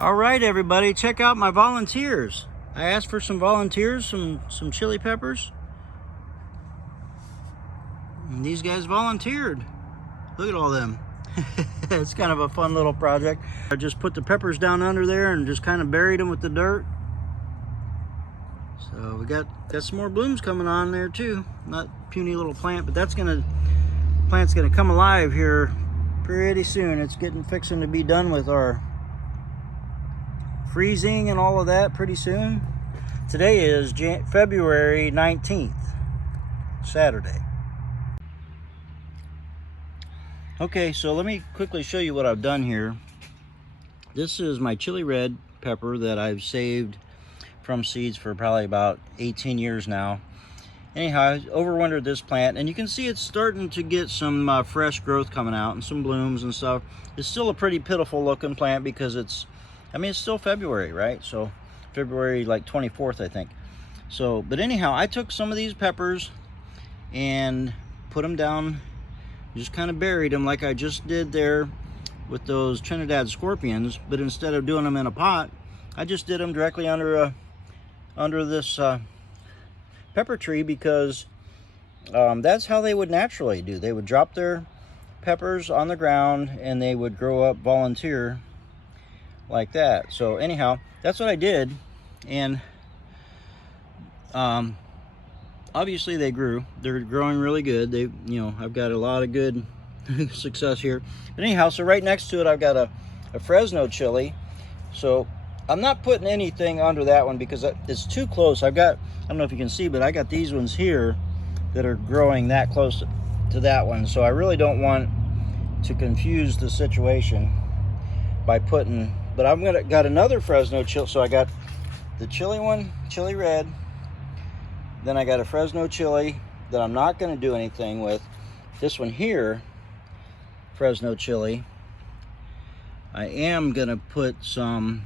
All right, everybody, check out my volunteers. I asked for some volunteers, some chili peppers, and these guys volunteered. Look at all them. It's kind of a fun little project. I just put the peppers down under there and just kind of buried them with the dirt. So we got some more blooms coming on there too. Not puny little plant, but plant's gonna come alive here pretty soon. It's fixing to be done with our freezing and all of that pretty soon. Today is February 19th, Saturday. Okay, so let me quickly show you what I've done here. This is my chili red pepper that I've saved from seeds for probably about 18 years now. Anyhow, I overwintered this plant, and you can see it's starting to get some fresh growth coming out and some blooms and stuff. It's still a pretty pitiful looking plant because it's still February, right? So February like 24th, I think. So, but anyhow, I took some of these peppers and put them down, just kind of buried them like I just did there with those Trinidad scorpions. But instead of doing them in a pot, I just did them directly under this pepper tree, because that's how they would naturally do. They would drop their peppers on the ground and they would grow up volunteer like that. So anyhow, that's what I did, and obviously they grew. They're growing really good. I've got a lot of good success here. But anyhow, so right next to it I've got a Fresno chili. So I'm not putting anything under that one because it's too close. I don't know if you can see, but I got these ones here that are growing that close to that one. So I really don't want to confuse the situation by putting, but got another Fresno chili. So I got the chili one, chili red. Then I got a Fresno chili that I'm not going to do anything with. This one here, Fresno chili, I am going to put some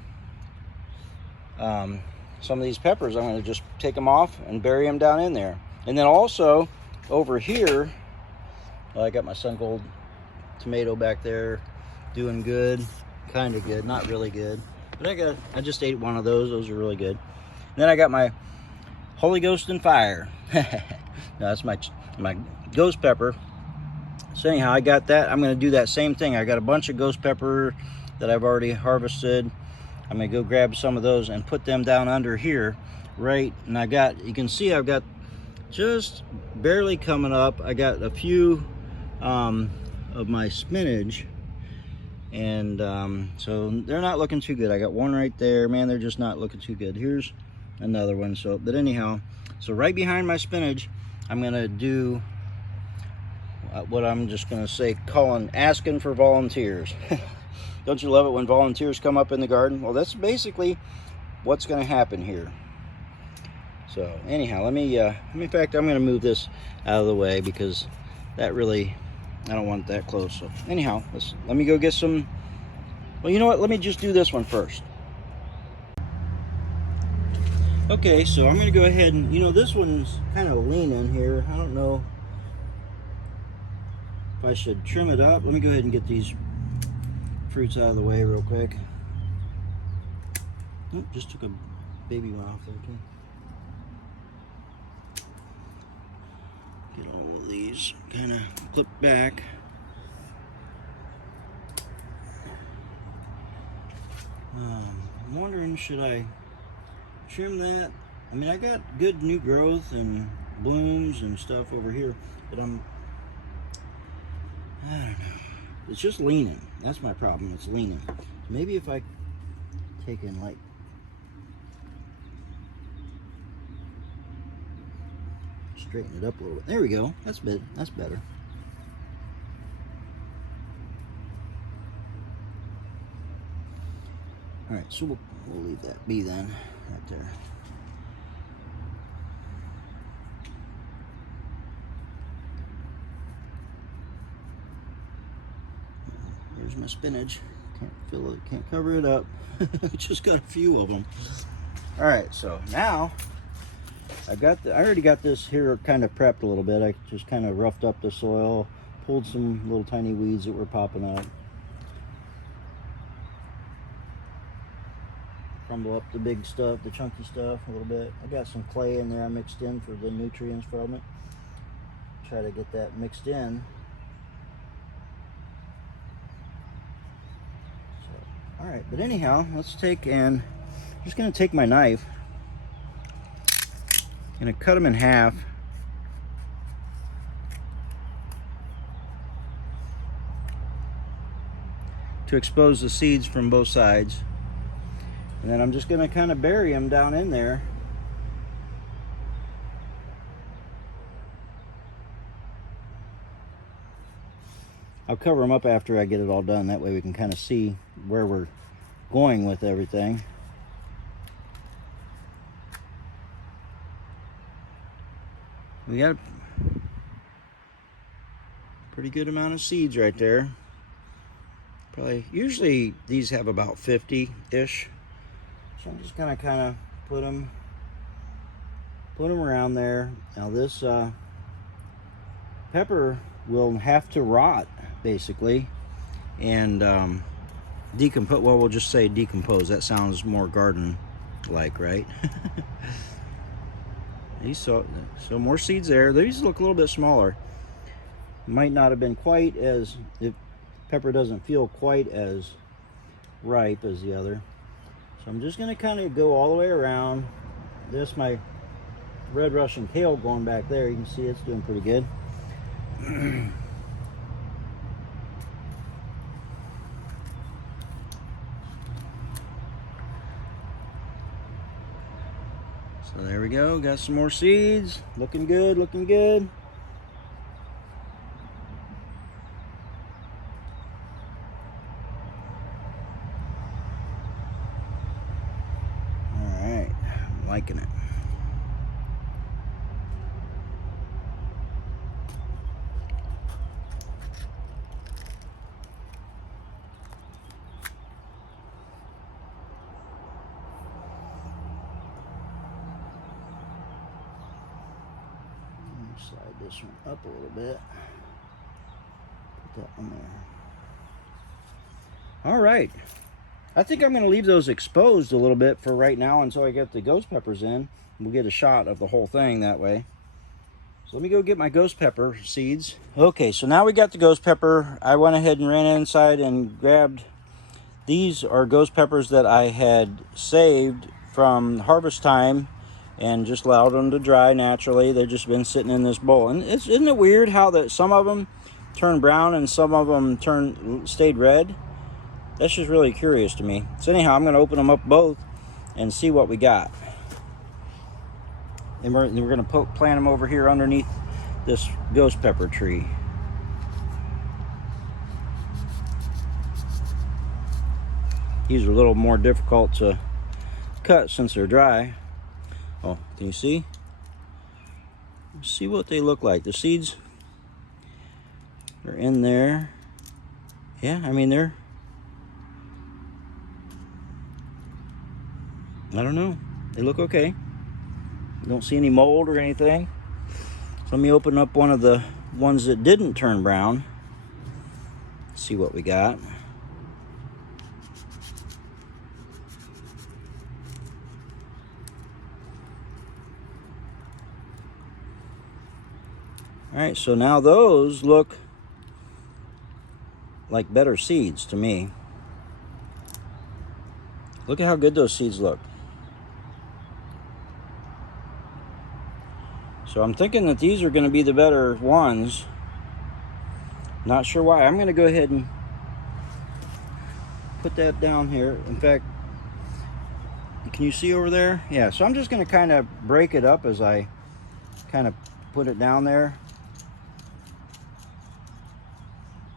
of these peppers. I'm going to just take them off and bury them down in there. And then also over here, I got my sun gold tomato back there doing good, kind of good, not really good, but I just ate one of those are really good. And then I got my Holy Ghost and Fire. No, that's my ghost pepper. So anyhow, I got that. I'm going to do that same thing. I got a bunch of ghost pepper that I've already harvested. I'm going to go grab some of those and put them down under here, right? And you can see I've got just barely coming up. I got a few of my spinach, and so they're not looking too good. I got one right there. Man, they're just not looking too good. Here's another one. So, but anyhow, so right behind my spinach, I'm going to do what I'm just going to say, asking for volunteers. Don't you love it when volunteers come up in the garden? Well, that's basically what's going to happen here. So anyhow, in fact, I'm going to move this out of the way because I don't want that close. So anyhow, let me go get some. Well, you know what? Let me just do this one first. Okay, so I'm going to go ahead and, this one's kind of leaning here. I don't know if I should trim it up. Let me go ahead and get these fruits out of the way real quick. Oh, just took a baby one off there too. Get all of these kind of clipped back. I'm wondering, should I trim that? I got good new growth and blooms and stuff over here, but I don't know. It's just leaning. That's my problem. It's leaning. Maybe if I take in straighten it up a little bit. There we go. That's better. All right, so we'll leave that be then, right there. Here's my spinach. Can't fill it, can't cover it up. Just got a few of them. All right, so now I already got this here kind of prepped a little bit. I just kind of roughed up the soil, pulled some little tiny weeds that were popping up. crumble up the big stuff, the chunky stuff a little bit. I got some clay in there I mixed in for the nutrients from it. Try to get that mixed in. So, all right, but anyhow, let's take and I'm just going to take my knife. I'm going to cut them in half. To expose the seeds from both sides. And then I'm just going to kind of bury them down in there. I'll cover them up after I get it all done. That way we can kind of see where we're going with everything. We got a pretty good amount of seeds right there. Probably, usually these have about 50-ish. So I'm just gonna kind of put them around there. Now this pepper will have to rot basically and decompose. Well, we'll just say decompose. That sounds more garden-like, right? These so more seeds there. These look a little bit smaller. Might not have been quite as, the pepper doesn't feel quite as ripe as the other. So I'm just going to kind of go all the way around. This, my red Russian kale going back there. You can see it's doing pretty good. So there we go. Got some more seeds. Looking good, looking good. Liking it. Slide this one up a little bit. Put that one there. All right. I think I'm going to leave those exposed a little bit for right now until I get the ghost peppers in. We'll get a shot of the whole thing that way. So let me go get my ghost pepper seeds. Okay, so now we got the ghost pepper. I went ahead and ran inside and grabbed, these are ghost peppers that I had saved from harvest time and just allowed them to dry naturally. They've just been sitting in this bowl. And isn't it weird how that some of them turn brown and some of them stayed red? That's just really curious to me. So anyhow, I'm going to open them up both and see what we got. And we're going to plant them over here underneath this ghost pepper tree. These are a little more difficult to cut since they're dry. Oh, can you see? Let's see what they look like. The seeds are in there. Yeah, I mean I don't know. They look okay. Don't see any mold or anything. So let me open up one of the ones that didn't turn brown. See what we got. All right, so now those look like better seeds to me. Look at how good those seeds look. So I'm thinking that these are going to be the better ones. Not sure why. I'm going to go ahead and put that down here. In fact, can you see over there? Yeah, so I'm just going to kind of break it up as I kind of put it down there.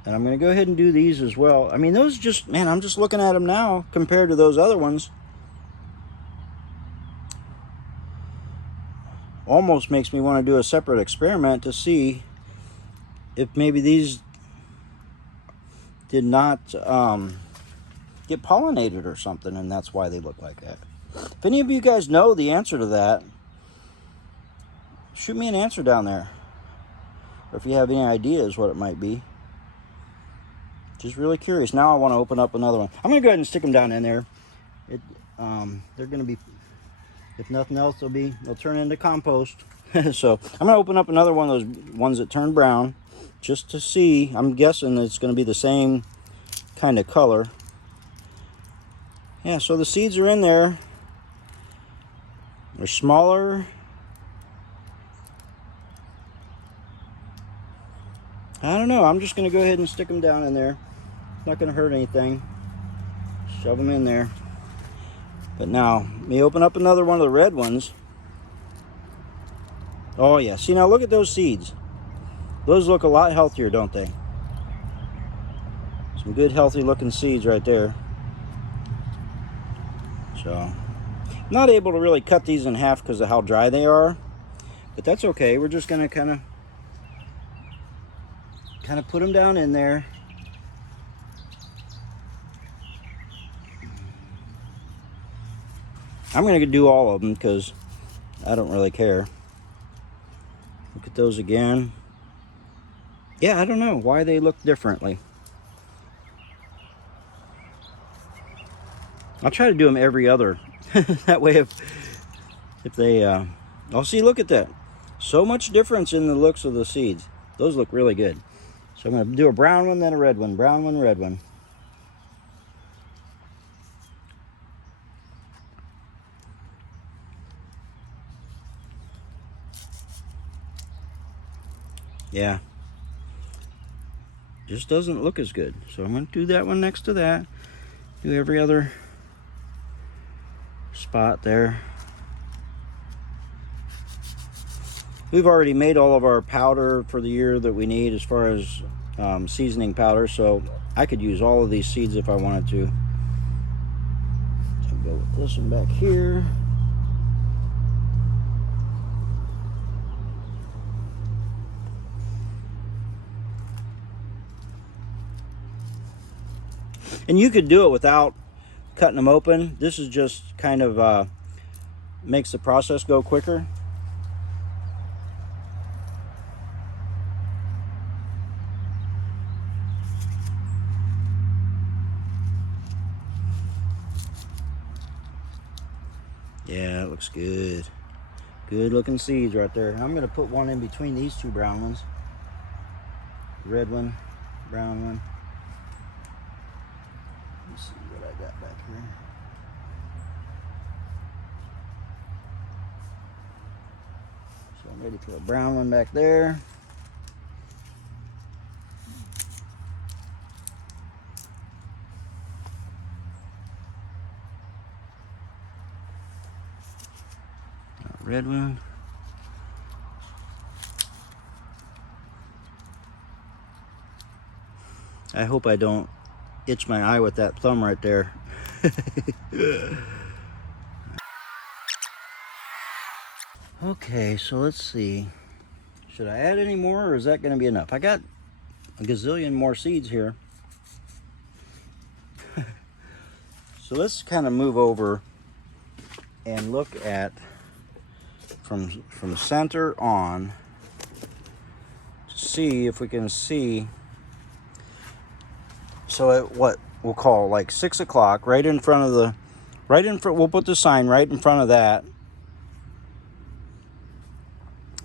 And I'm going to go ahead and do these as well. I mean, those just, man, I'm just looking at them now compared to those other ones. Almost makes me want to do a separate experiment to see if maybe these did not get pollinated or something, and that's why they look like that. If any of you guys know the answer to that, shoot me an answer down there. Or if you have any ideas what it might be. Just really curious. Now I want to open up another one. I'm going to go ahead and stick them down in there. they're going to be, if nothing else, they'll turn into compost. So I'm going to open up another one of those ones that turn brown just to see. I'm guessing it's going to be the same kind of color. Yeah, so the seeds are in there. They're smaller. I don't know. I'm just going to go ahead and stick them down in there. Not going to hurt anything. Shove them in there. But now, let me open up another one of the red ones. Oh yeah, see now look at those seeds. Those look a lot healthier, don't they? Some good healthy looking seeds right there. So, not able to really cut these in half because of how dry they are. But that's okay. We're just going to kind of put them down in there. I'm going to do all of them because I don't really care. Look at those again. Yeah, I don't know why they look differently. I'll try to do them every other. That way if they, oh see, look at that. So much difference in the looks of the seeds. Those look really good. So I'm going to do a brown one, then a red one. Brown one, red one. Yeah. Just doesn't look as good. So I'm going to do that one next to that. Do every other spot there. We've already made all of our powder for the year that we need as far as seasoning powder, so I could use all of these seeds if I wanted to. So I'll go with this one back here. And you could do it without cutting them open. This is just kind of makes the process go quicker. Yeah, it looks good. Good looking seeds right there. I'm going to put one in between these two brown ones. Red one, brown one. Let's see what I got back here. So I'm ready for a brown one back there. Red one. I hope I don't itch my eye with that thumb right there. Okay, so let's see. Should I add any more or is that going to be enough? I got a gazillion more seeds here. So let's kind of move over and look at from center on to see if we can see. So at what we'll call like 6 o'clock, right in front of the, we'll put the sign right in front of that,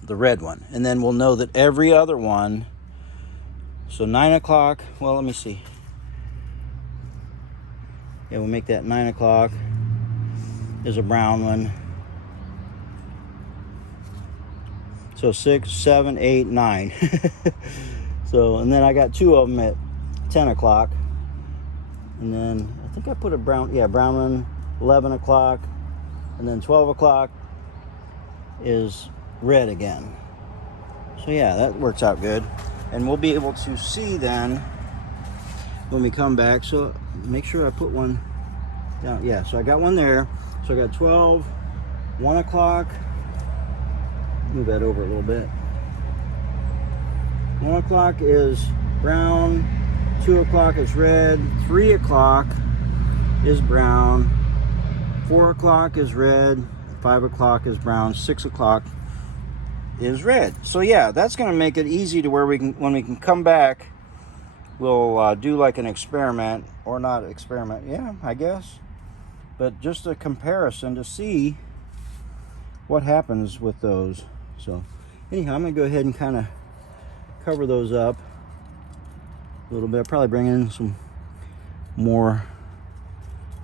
the red one, and then we'll know that every other one. So 9 o'clock, well, let me see. Yeah, we'll make that 9 o'clock is a brown one. So 6, 7, 8, 9. So, and then I got two of them at 10 o'clock. And then I think I put a brown, yeah, brown one, 11 o'clock. And then 12 o'clock is red again. So yeah, that works out good. And we'll be able to see then when we come back. So make sure I put one down. Yeah, so I got one there. So I got 12, 1 o'clock. Move that over a little bit. 1 o'clock is brown, 2 o'clock is red, 3 o'clock is brown, 4 o'clock is red, 5 o'clock is brown, 6 o'clock is red. So yeah, that's going to make it easy to where we can, when we can come back, we'll do like an experiment, or not experiment, yeah, I guess. but just a comparison to see what happens with those. So anyhow, I'm gonna go ahead and kind of cover those up a little bit. Probably bring in some more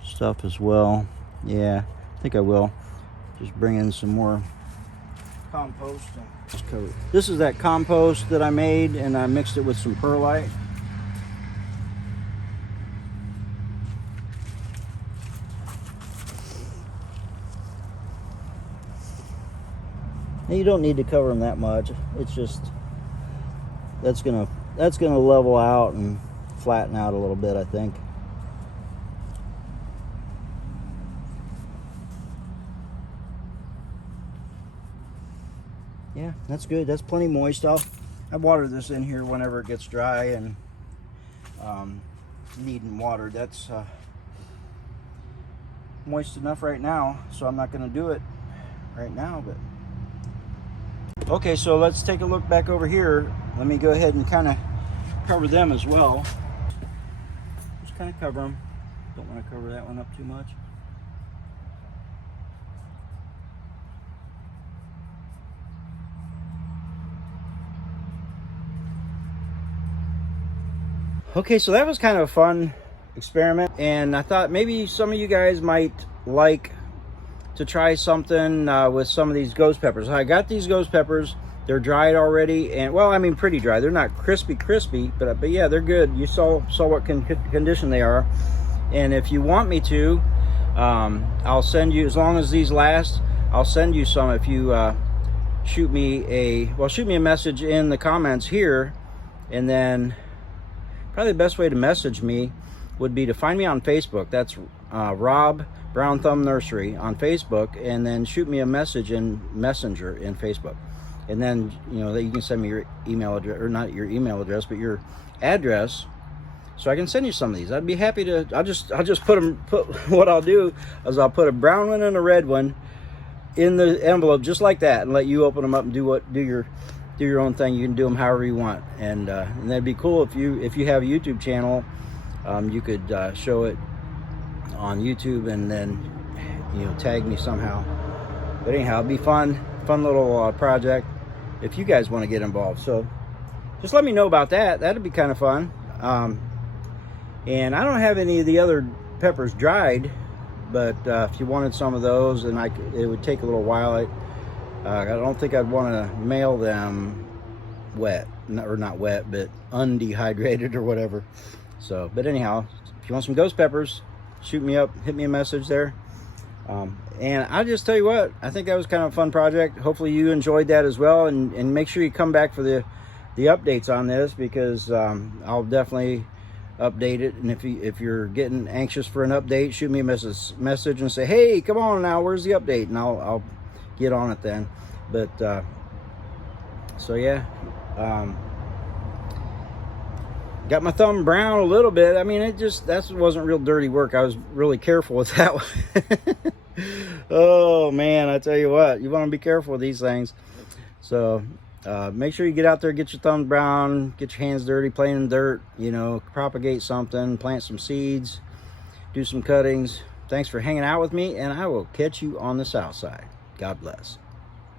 stuff as well. Yeah, I think I will. Just bring in some more compost. Just cover it. This is that compost that I made, and I mixed it with some perlite. Now, you don't need to cover them that much. It's just that's gonna level out and flatten out a little bit, I think. Yeah, that's good. That's plenty moist. I water this in here whenever it gets dry and needing water. That's moist enough right now, so I'm not going to do it right now. But okay, so let's take a look back over here. Let me go ahead and kind of cover them as well. Just kind of cover them. Don't want to cover that one up too much. Okay, so that was kind of a fun experiment, and I thought maybe some of you guys might like to try something with some of these ghost peppers. I got these ghost peppers. They're dried already, and well, I mean pretty dry. They're not crispy, but yeah, they're good. You saw what condition they are. And if you want me to, I'll send you, as long as these last, I'll send you some. If you shoot me a message in the comments here, and then probably the best way to message me would be to find me on Facebook. That's Rob Brown Thumb Nursery on Facebook, and then shoot me a message in Messenger in Facebook. And then, you know, that you can send me your email address, or not your email address, but your address, so I can send you some of these. I'd be happy to. I'll just what I'll do is I'll put a brown one and a red one in the envelope just like that, and let you open them up and do your own thing. You can do them however you want, and that'd be cool if you have a YouTube channel. You could show it on YouTube and then, you know, tag me somehow. But anyhow, it'd be fun little project if you guys want to get involved. So just let me know about that. That'd be kind of fun. And I don't have any of the other peppers dried, but if you wanted some of those, and it would take a little while. I don't think I'd want to mail them wet, or not wet, but undehydrated or whatever. So, but anyhow, if you want some ghost peppers, shoot me up, hit me a message there. And I'll just tell you what, I think that was kind of a fun project. Hopefully you enjoyed that as well, and make sure you come back for the updates on this, because I'll definitely update it. And if you're getting anxious for an update, shoot me a message and say, hey, come on now, where's the update? And I'll get on it then. But so yeah, got my thumb brown a little bit. I mean, that wasn't real dirty work. I was really careful with that one. Oh man, I tell you what, you want to be careful with these things. So make sure you get out there, get your thumbs brown, get your hands dirty, playing in dirt, you know, propagate something, plant some seeds, do some cuttings. Thanks for hanging out with me, and I will catch you on the south side. God bless.